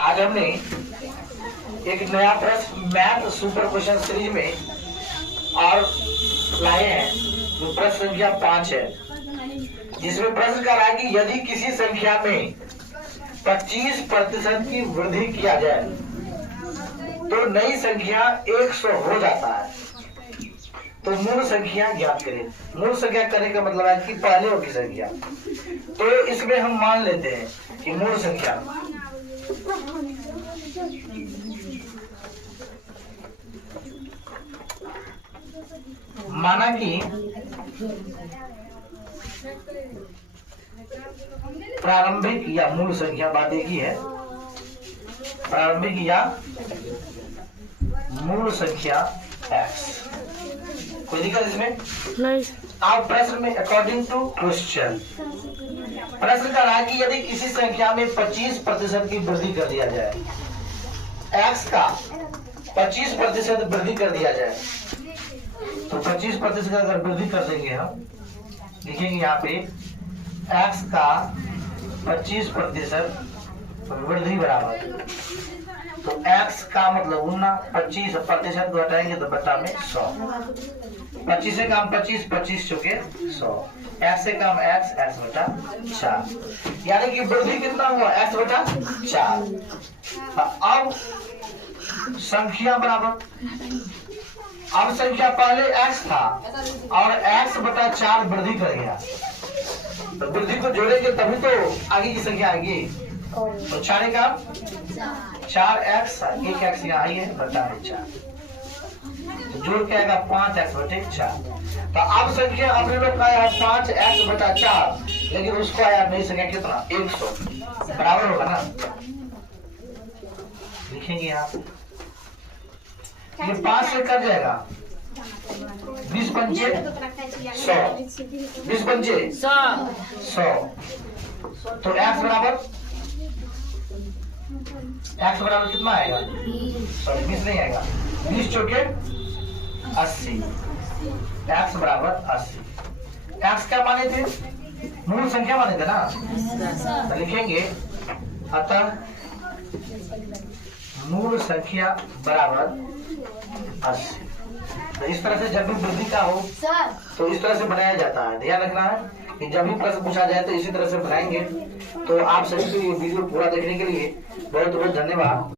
आज हमने एक नया प्रश्न मैथ सुपर क्वेश्चन सीरीज में और लाए हैं जो प्रश्न संख्या 5 है, जिसमें प्रश्न कर रहा है कि यदि किसी संख्या में 25% की वृद्धि किया जाए तो नई संख्या 100 हो जाता है, तो मूल संख्या ज्ञात करें। मूल संख्या करने का मतलब है कि पहले होगी संख्या, तो इसमें हम मान लेते हैं कि मूल संख्या माना कि प्रारंभिक या मूल संख्या, बात एक ही है, प्रारंभिक या मूल संख्या x। कोई दिक्कत इसमें नहीं। आप प्रश्न में अकॉर्डिंग टू क्वेश्चन प्रश्न कर रहा है कि यदि किसी संख्या में 25% की वृद्धि कर दिया जाए, x का 25% वृद्धि कर दिया जाए, तो 25% अगर वृद्धि कर देंगे हम, लिखेंगे यहाँ पे x का 25% वृद्धि बराबर, तो x का मतलब 25% को हटाएंगे तो बटा में 100, 25 से काम 25, 25 चुके 100, x से काम x, x बटा 4, यानी कि वृद्धि कितना हुआ x बटा 4। अब संख्या बराबर, अब संख्या पहले x था और x बटा 4 वृद्धि कर गया, तो वृद्धि को जोड़ेंगे तभी तो आगे की संख्या आएगी, तो 4 का 4x, एक x यहाँ है बटा 4, तो जोड़ के आएगा 5x बटे 4। तो अब संख्या अपने लोग का आया 5x बटा 4, लेकिन उसको आया नई संख्या कितना 100, बराबर होगा ना, लिखेंगे यहाँ ये 5 से कट जाएगा, 20 पंचे 100, 20 पंचे 100, तो x बराबर कितना आएगा, सॉरी 20 नहीं आएगा, 20 चौके 80, x बराबर 80। x क्या माने थे, मूल संख्या माने थे ना, तो लिखेंगे अतः मूल संख्या बराबर 80। तो इस तरह से जब भी वृद्धि का हो तो इस तरह से बनाया जाता है, ध्यान रखना है कि जब भी प्रश्न पूछा जाए तो इसी तरह से बनाएंगे। तो आप सभी को ये वीडियो पूरा देखने के लिए बहुत बहुत धन्यवाद।